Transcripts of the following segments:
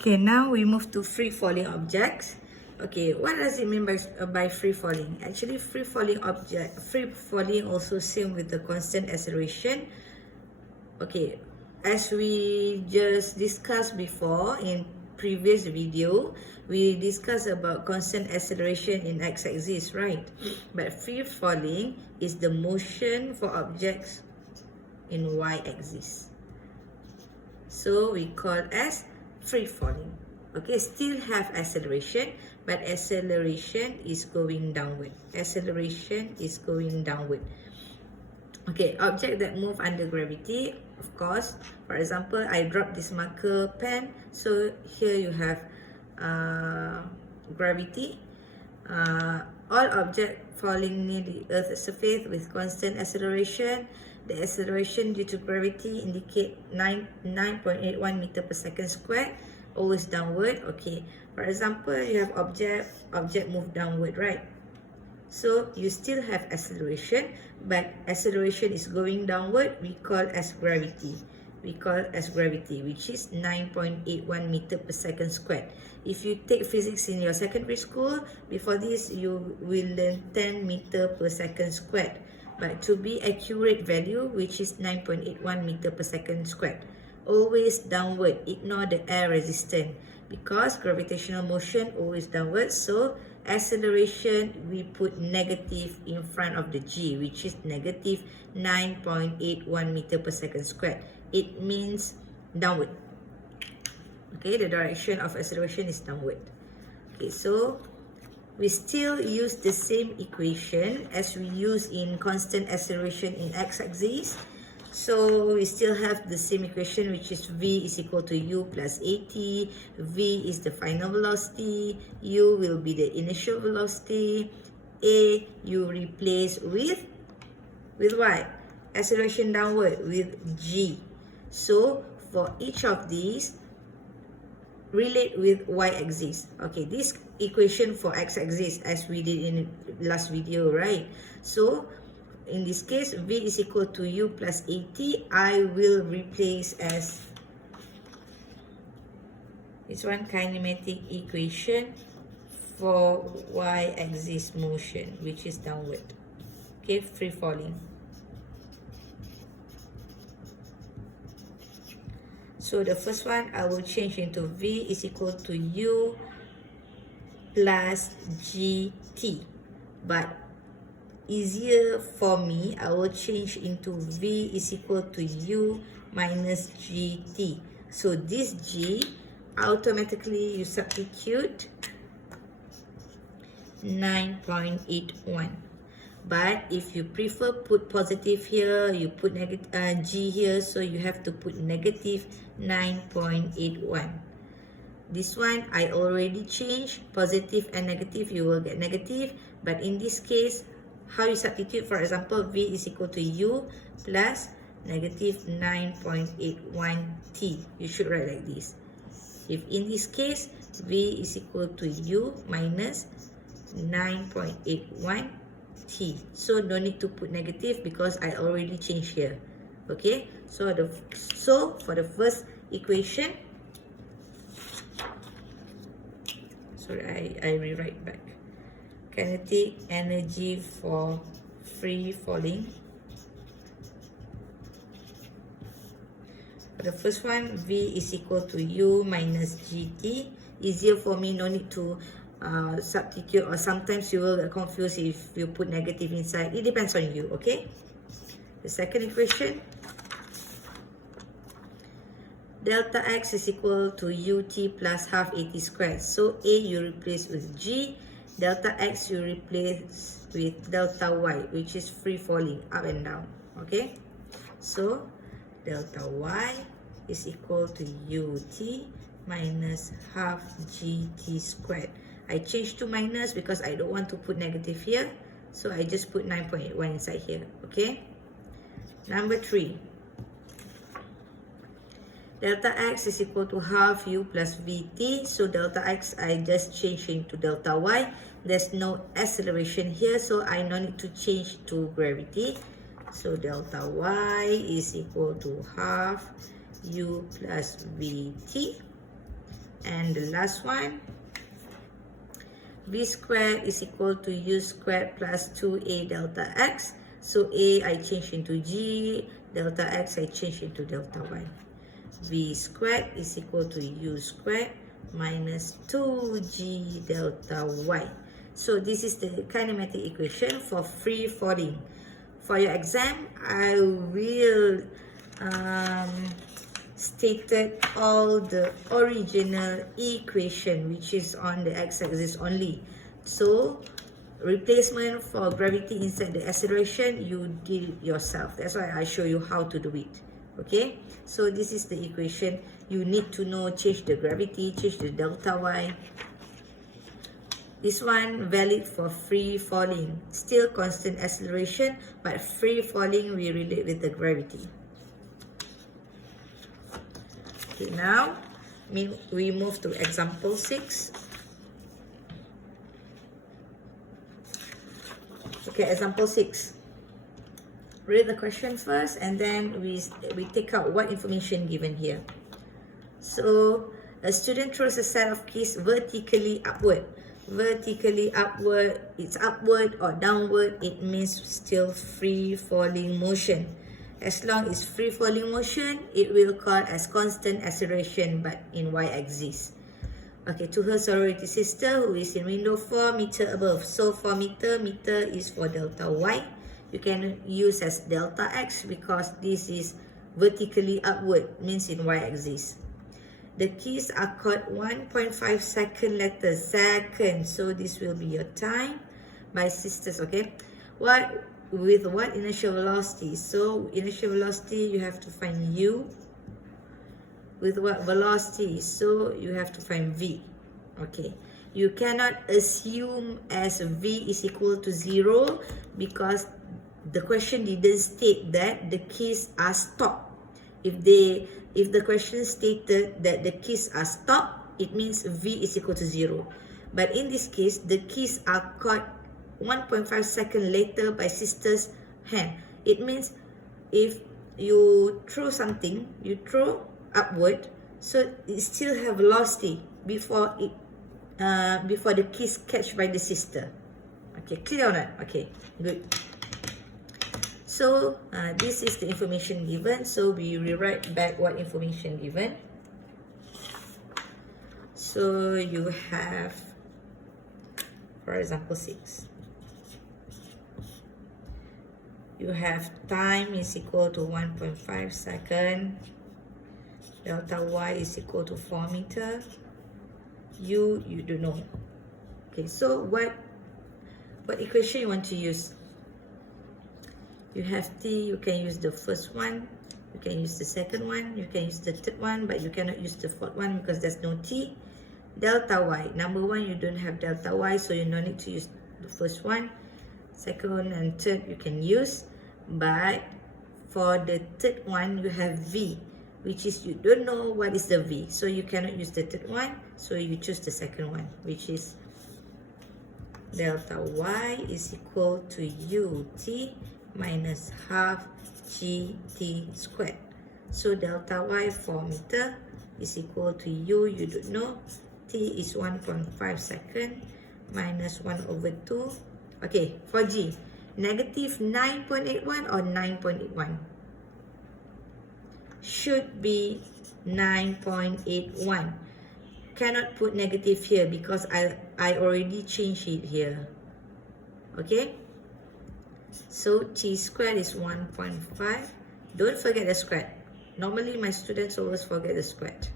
Okay, now we move to free falling objects. Okay, what does it mean by free falling? Actually, free falling also same with the constant acceleration. Okay, as we just discussed before in previous video, we discussed about constant acceleration in x-axis, right? But free falling is the motion for objects in y-axis. So we call as free falling. Okay, still have acceleration, but acceleration is going downward. Acceleration is going downward. Okay, object that move under gravity, of course. For example, I drop this marker pen. So here you have gravity. All objects falling near the Earth's surface with constant acceleration. The acceleration due to gravity indicate 9.81 meter per second squared, always downward. Okay, for example, you have object move downward, right? So you still have acceleration, but acceleration is going downward. We call as gravity. Which is 9.81 meter per second squared. If you take physics in your secondary school, before this you will learn 10 meter per second squared. But to be accurate value, which is 9.81 meter per second squared, always downward. Ignore the air resistance because gravitational motion always downward. So acceleration, we put negative in front of the g, which is negative 9.81 meter per second squared. It means downward. Okay, the direction of acceleration is downward. Okay, so we still use the same equation as we use in constant acceleration in x-axis. So we still have the same equation, which is v is equal to u plus at. V is the final velocity, u will be the initial velocity, a you replace with what? Acceleration downward with g. So for each of these, relate with y-axis. Okay, this equation for x-axis as we did in last video, right? So in this case, v is equal to u plus at. I will replace as this one, kinematic equation for y-axis motion, which is downward. Okay, free falling. So the first one, I will change into v is equal to u plus gt. But easier for me, I will change into v is equal to u minus gt. So this g, automatically you substitute 9.81. But if you prefer put positive here, you put negative g here, so you have to put negative 9.81. This one I already changed, positive and negative, you will get negative. But in this case, how you substitute? For example, v is equal to u plus negative 9.81 t. You should write like this. If in this case, v is equal to u minus 9.81 t. So no need to put negative because I already changed here. Okay, so for the first equation, sorry, I rewrite back. Kinetic energy for free falling. For the first one, v is equal to u minus gt. Easier for me, no need to substitute, or sometimes you will get confused if you put negative inside. It depends on you, okay? The second equation, delta x is equal to ut plus half at squared. So a you replace with g, delta x you replace with delta y, which is free falling up and down. Okay, so delta y is equal to ut minus half gt squared. I changed to minus because I don't want to put negative here, so I just put 9.81 inside here. Okay, number 3, delta x is equal to half u plus vt. So delta x I just changed into delta y. There's no acceleration here, so I no need to change to gravity. So delta y is equal to half u plus vt. And the last one, v squared is equal to u squared plus 2a delta x. So a I change into g, delta x I change into delta y. V squared is equal to u squared minus 2g delta y. So this is the kinematic equation for free falling. For your exam, I will stated all the original equation which is on the x-axis only. So replacement for gravity inside the acceleration, you did it yourself. That's why I show you how to do it. Okay, so this is the equation. You need to know, change the gravity, change the delta y. This one valid for free falling, still constant acceleration, but free falling we relate with the gravity. Okay, now we move to example 6. Okay, example 6. Read the question first, and then we take out what information given here. So a student throws a set of keys vertically upward. Vertically upward, it's upward or downward, it means still free falling motion. As long as free falling motion, it will call as constant acceleration but in y-axis. Okay, to her sorority sister who is in window 4 meter above. So for meter is for delta y. You can use as delta x because this is vertically upward, means in y-axis. The keys are caught 1.5 second later, second. So this will be your time by sisters, okay? With what initial velocity? So initial velocity, you have to find u. With what velocity? So you have to find v, okay? You cannot assume as v is equal to 0 because the question didn't state that the keys are stopped. If the question stated that the keys are stopped, it means v is equal to 0. But in this case, the keys are caught 1.5 second later by sister's hand. It means if you throw something, you throw upward, so it still have velocity before the keys catch by the sister. Okay, clear or not? Okay, good. So this is the information given. So we rewrite back what information given. So you have, for example, 6. You have time is equal to 1.5 second. Delta y is equal to 4 meter. You don't know. Okay, so what equation you want to use? You have t, you can use the first one, you can use the second one, you can use the third one, but you cannot use the fourth one because there's no t. Delta y, number one, you don't have delta y, so you don't need to use the first one. Second and third you can use, but for the third one you have v, which is you don't know what is the v, so you cannot use the third one, so you choose the second one, which is delta y is equal to ut minus half gt squared. So delta y 4 meter is equal to u, you don't know, t is 1.5 second minus 1 over 2. Okay, for g, negative 9.81 or 9.81? Should be 9.81. Cannot put negative here because I already changed it here. Okay, so t squared is 1.5. Don't forget the squared. Normally my students always forget the squared.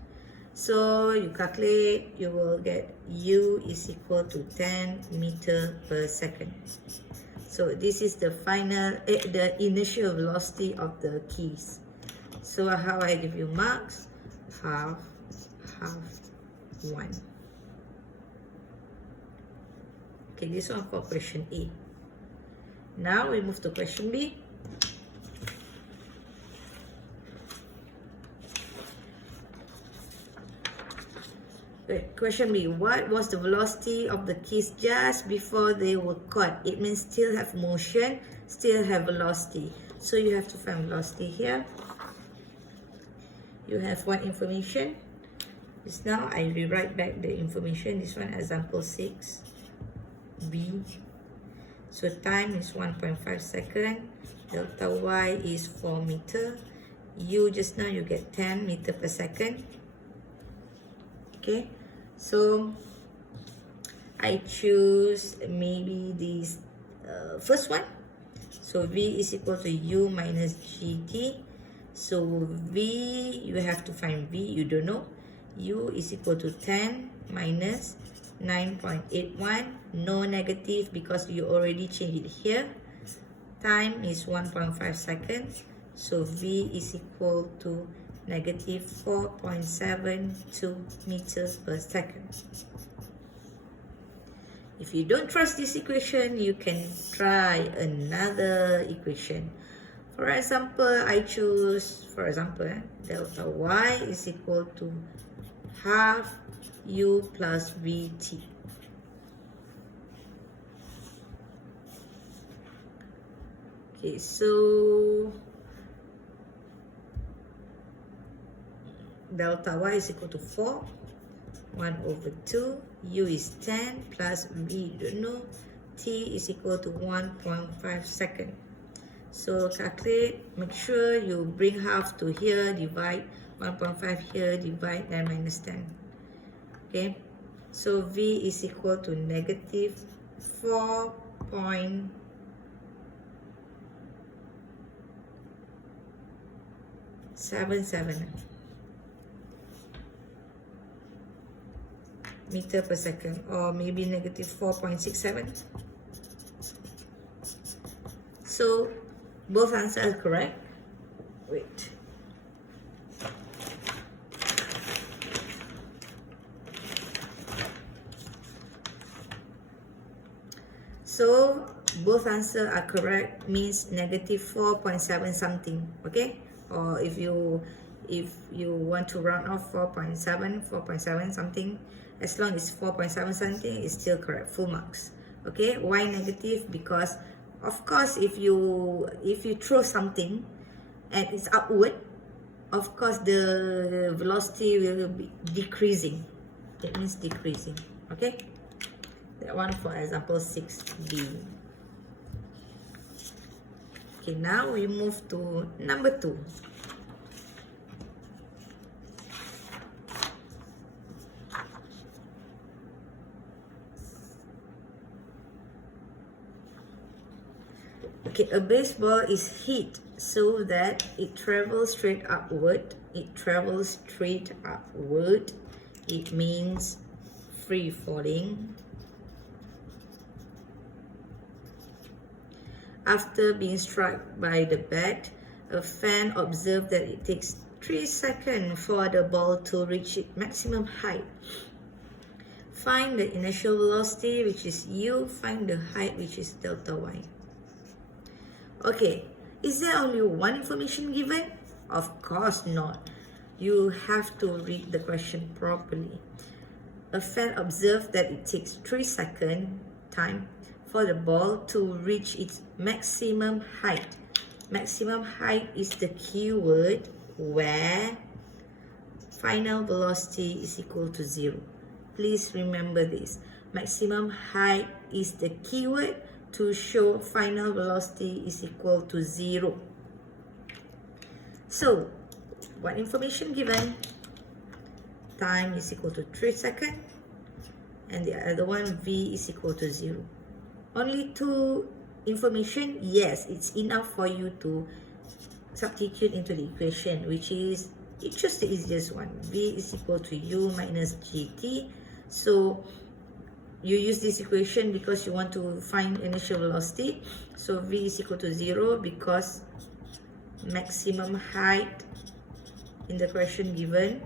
So you calculate, you will get u is equal to 10 meter per second. So this is the final, the initial velocity of the keys. So how I give you marks? Half, 1. Okay, this one for question A. Now we move to question B. Question B, what was the velocity of the keys just before they were caught? It means still have motion, still have velocity. So you have to find velocity here. You have what information? Just now I rewrite back the information. This one example 6 B. So time is 1.5 second. Delta Y is 4 meter. U just now you get 10 meter per second. Okay, so I choose maybe this first one. So V is equal to U minus GT. So V, you have to find V, you don't know. U is equal to 10 minus 9.81. No negative because you already changed it here. Time is 1.5 seconds. So V is equal to negative 4.72 meters per second. If you don't trust this equation, you can try another equation. For example, I choose, delta Y is equal to half U plus VT. Okay, so delta Y is equal to 4, 1 over 2, U is 10 plus V, don't know, T is equal to 1.5 second. So calculate, make sure you bring half to here, divide 1.5 here, divide 9 minus 10. Okay, so V is equal to negative 4.77 meter per second, or maybe negative 4.67. So both answers are correct. Wait. So both answers are correct, means negative 4.7 something. Okay, or if you want to round off 4.7 something, as long as 4.7 something is still correct, full marks. Okay, why negative? Because of course if you throw something and it's upward, of course the velocity will be decreasing. It means decreasing. Okay, that one for example 6B. Okay, now we move to number 2. Okay, a baseball is hit so that it travels straight upward. It travels straight upward. It means free falling. After being struck by the bat, a fan observed that it takes 3 seconds for the ball to reach its maximum height. Find the initial velocity, which is U. Find the height, which is delta Y. Okay, is there only one information given? Of course not. You have to read the question properly. A fan observed that it takes 3 seconds time for the ball to reach its maximum height. Maximum height is the keyword where final velocity is equal to 0. Please remember this. Maximum height is the keyword to show final velocity is equal to 0. So, what information given? Time is equal to 3 seconds, and the other one, V is equal to 0. Only 2 information, yes, it's enough for you to substitute into the equation, which is, you choose the easiest one. V is equal to U minus GT. So, you use this equation because you want to find initial velocity. So V is equal to 0 because maximum height in the question given.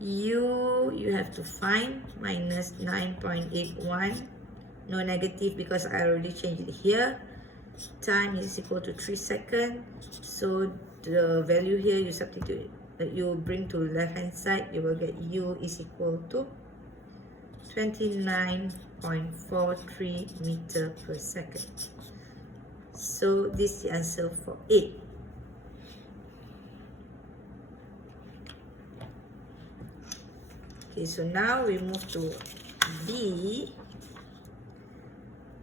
You have to find minus 9.81. No negative because I already changed it here. Time is equal to 3 seconds. So the value here you substitute, you bring to the left hand side, you will get U is equal to 29.43 meter per second. So this is the answer for A. Okay, so now we move to B,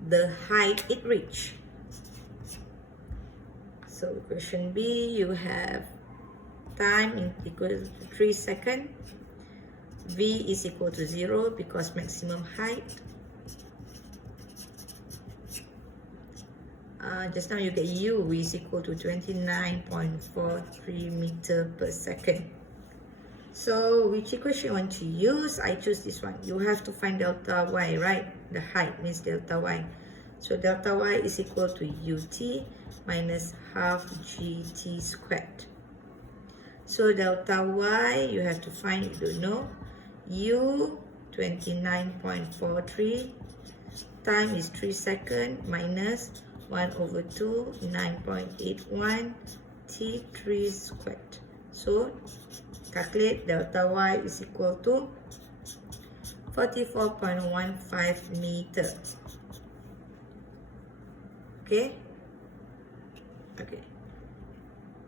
the height it reached. So question B, you have time equal to 3 seconds. V is equal to 0 because maximum height. Just now you get U is equal to 29.43 meter per second. So which equation you want to use? I choose this one. You have to find delta y, right? The height means delta y. So delta y is equal to ut minus half gt squared. So delta y, you have to find, you don't know. U 29.43, time is 3 seconds, minus 1/2, 9.81, t3 squared. So calculate delta y is equal to 44.15 meter. Okay? Okay.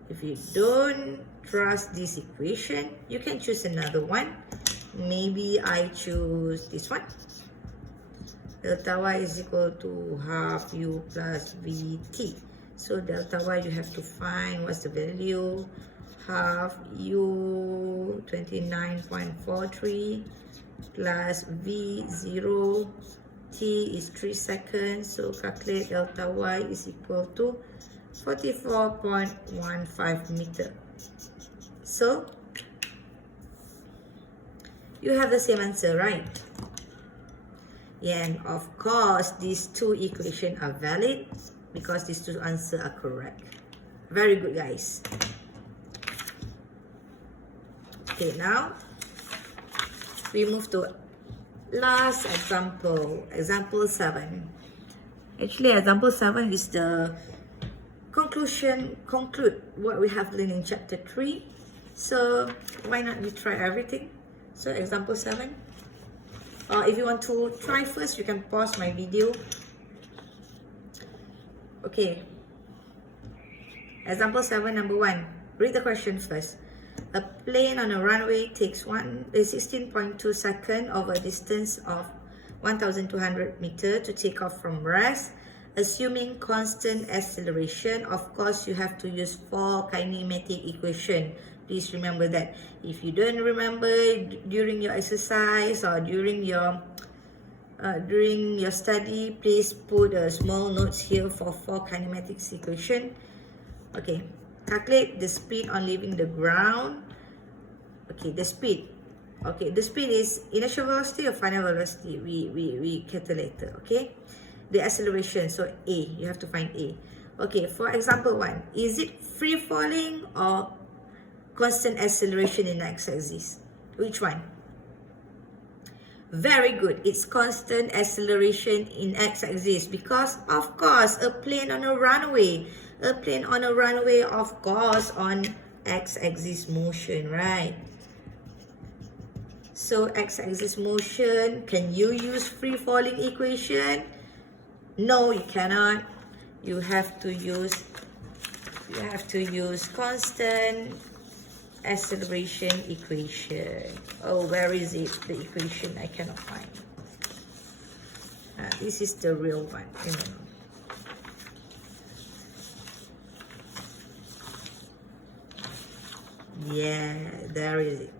If you don't trust this equation, you can choose another one. Maybe I choose this one. Delta y is equal to half u plus vt. So delta y, you have to find what's the value. Half u 29.43 plus v0, t is 3 seconds. So calculate delta y is equal to 44.15 meter. So you have the same answer, right? Yeah, and of course, these two equations are valid because these two answers are correct. Very good, guys. Okay, now we move to last example, example 7. Actually, example 7 is the conclude what we have learned in chapter 3. So why not we try everything? So example 7. If you want to try first, you can pause my video. Okay. Example 7, number 1. Read the question first. A plane on a runway takes 16.2 seconds over a distance of 1,200 meters to take off from rest. Assuming constant acceleration, of course, you have to use 4 kinematic equation. Please remember that. If you don't remember during your exercise or during your study, please put a small notes here for 4 kinematics equation. Okay, calculate the speed on leaving the ground. Okay, the speed. Okay, the speed is initial velocity or final velocity. We calculate later. Okay, the acceleration. So A, you have to find A. Okay, for example 1, is it free falling or constant acceleration in x-axis? Which one? Very good. It's constant acceleration in x-axis because, of course, a plane on a runway. A plane on a runway, of course, on x-axis motion, right? So x-axis motion, can you use free falling equation? No, you cannot. You have to use constant acceleration equation. Oh, where is it? The equation I cannot find. This is the real one. Yeah, there is it.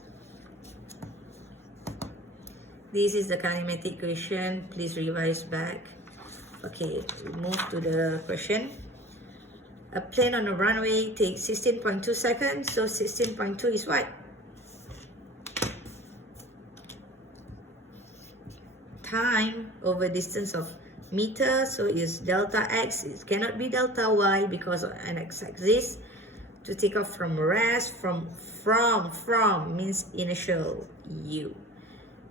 This is the kinematic equation. Please revise back. Okay, we move to the question. A plane on a runway takes 16.2 seconds. So 16.2 is what? Time over distance of meter. So is delta x. It cannot be delta y because of an x-axis. To take off from rest, from means initial u.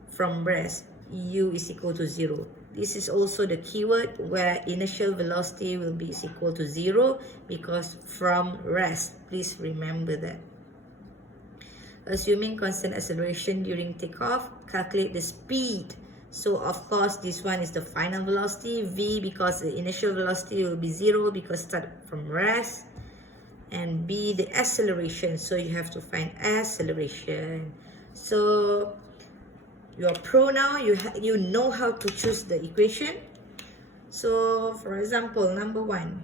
From rest, u is equal to 0. This is also the keyword where initial velocity will be equal to 0 because from rest. Please remember that. Assuming constant acceleration during takeoff, calculate the speed. So of course this one is the final velocity, v, because the initial velocity will be 0 because start from rest, and b, the acceleration. So you have to find acceleration. So are pro now. You know how to choose the equation. So for example, number 1,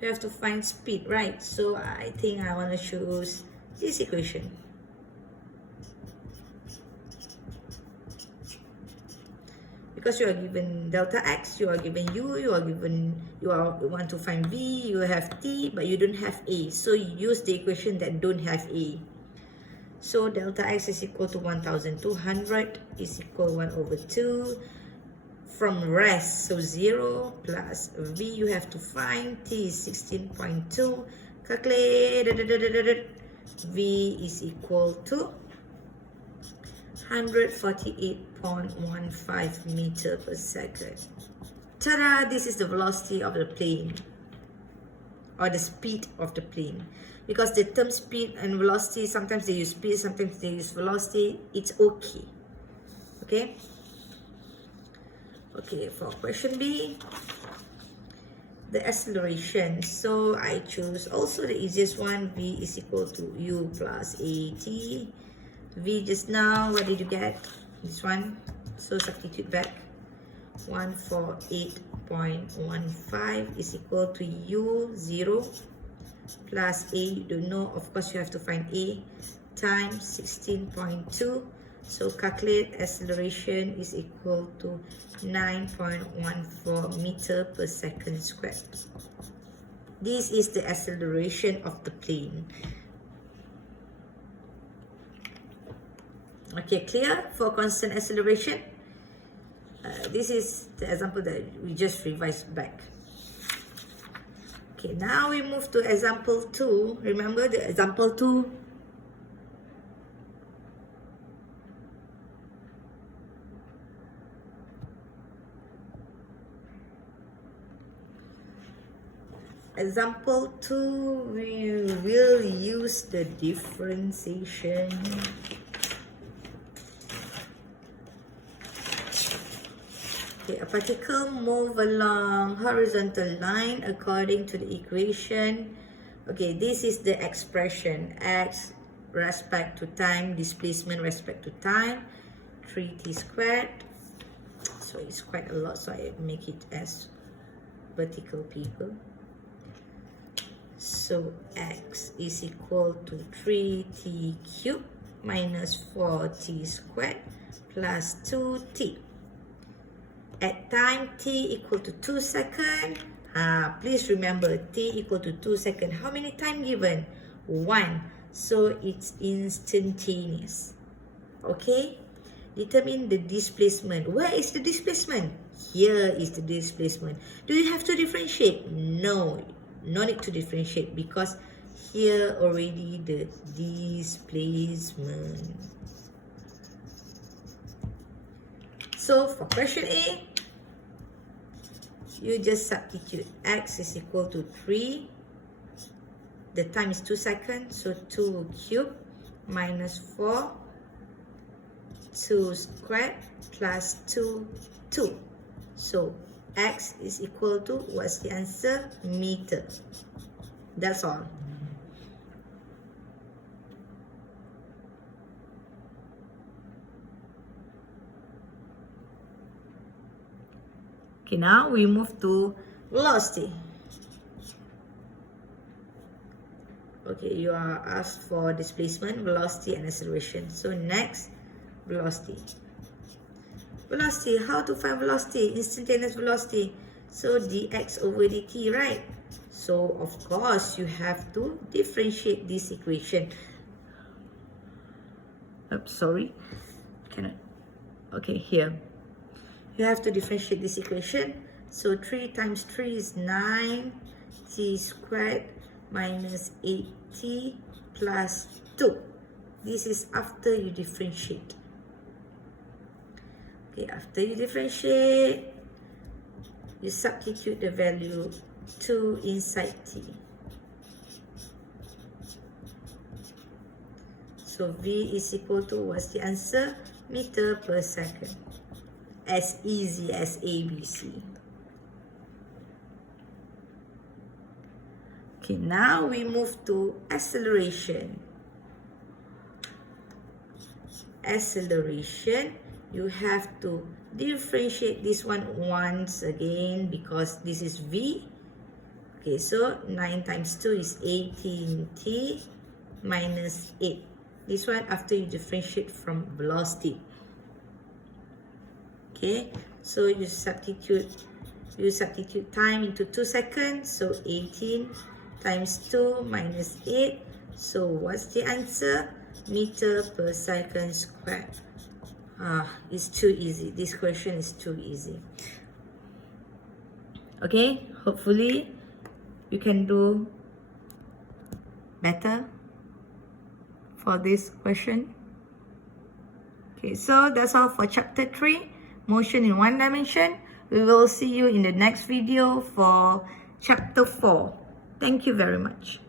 you have to find speed, right? So I think I want to choose this equation. Because you are given delta x, you are given u, you want to find v, you have t, but you don't have a. So you use the equation that don't have a. So delta x is equal to 1200 is equal 1 over 2 from rest. So 0 plus v you have to find, t is 16.2. Calculate. V is equal to 148.15 meter per second. Ta-da! This is the velocity of the plane, or the speed of the plane. Because the term speed and velocity, sometimes they use speed, sometimes they use velocity. It's okay. Okay? Okay, for question B, the acceleration. So I choose also the easiest one. V is equal to u plus at. V just now, what did you get? This one. So substitute back. 148.15 is equal to u 0 plus a, you don't know, of course you have to find a, times 16.2. So calculate acceleration is equal to 9.14 meter per second squared. This is the acceleration of the plane. Okay, clear for constant acceleration? This is the example that we just revised back. Okay, now we move to example 2. Remember the example 2? Example 2, we will use the differentiation. Okay, a particle move along horizontal line according to the equation. Okay, this is the expression. X respect to time, displacement respect to time, 3t squared. So it's quite a lot, so I make it as vertical people. So x is equal to 3t cubed minus 4t squared plus 2t. At time t equal to 2 seconds, please remember t equal to 2 seconds. How many time given? 1. So it's instantaneous. Okay? Determine the displacement. Where is the displacement? Here is the displacement. Do you have to differentiate? No. No need to differentiate because here already the displacement. So for question A, you just substitute x is equal to 3. The time is 2 seconds, so 2 cubed minus 4, 2 squared plus 2, 2. So x is equal to, what's the answer? Meter. That's all. Okay, now we move to velocity. Okay, you are asked for displacement, velocity, and acceleration. So next, velocity. Velocity, how to find velocity? Instantaneous velocity. So dx over dt, right? So of course you have to differentiate this equation. Oops, sorry. Cannot. Okay, here. You have to differentiate this equation. So 3 times 3 is 9 t squared minus 8t plus 2. This is after you differentiate. Okay, after you differentiate, you substitute the value 2 inside t. So V is equal to, what's the answer? Meter per second. As easy as ABC. Okay, now we move to acceleration. acceleration, you have to differentiate this one once again because this is v. Okay, so 9 times 2 is 18t minus 8. This one after you differentiate from velocity. Okay, so you substitute time into 2 seconds. So 18 times 2 minus 8. So what's the answer? Meter per second squared. It's too easy. This question is too easy. Okay, hopefully you can do better for this question. Okay, so that's all for chapter 3, motion in one dimension. We will see you in the next video for chapter 4. Thank you very much.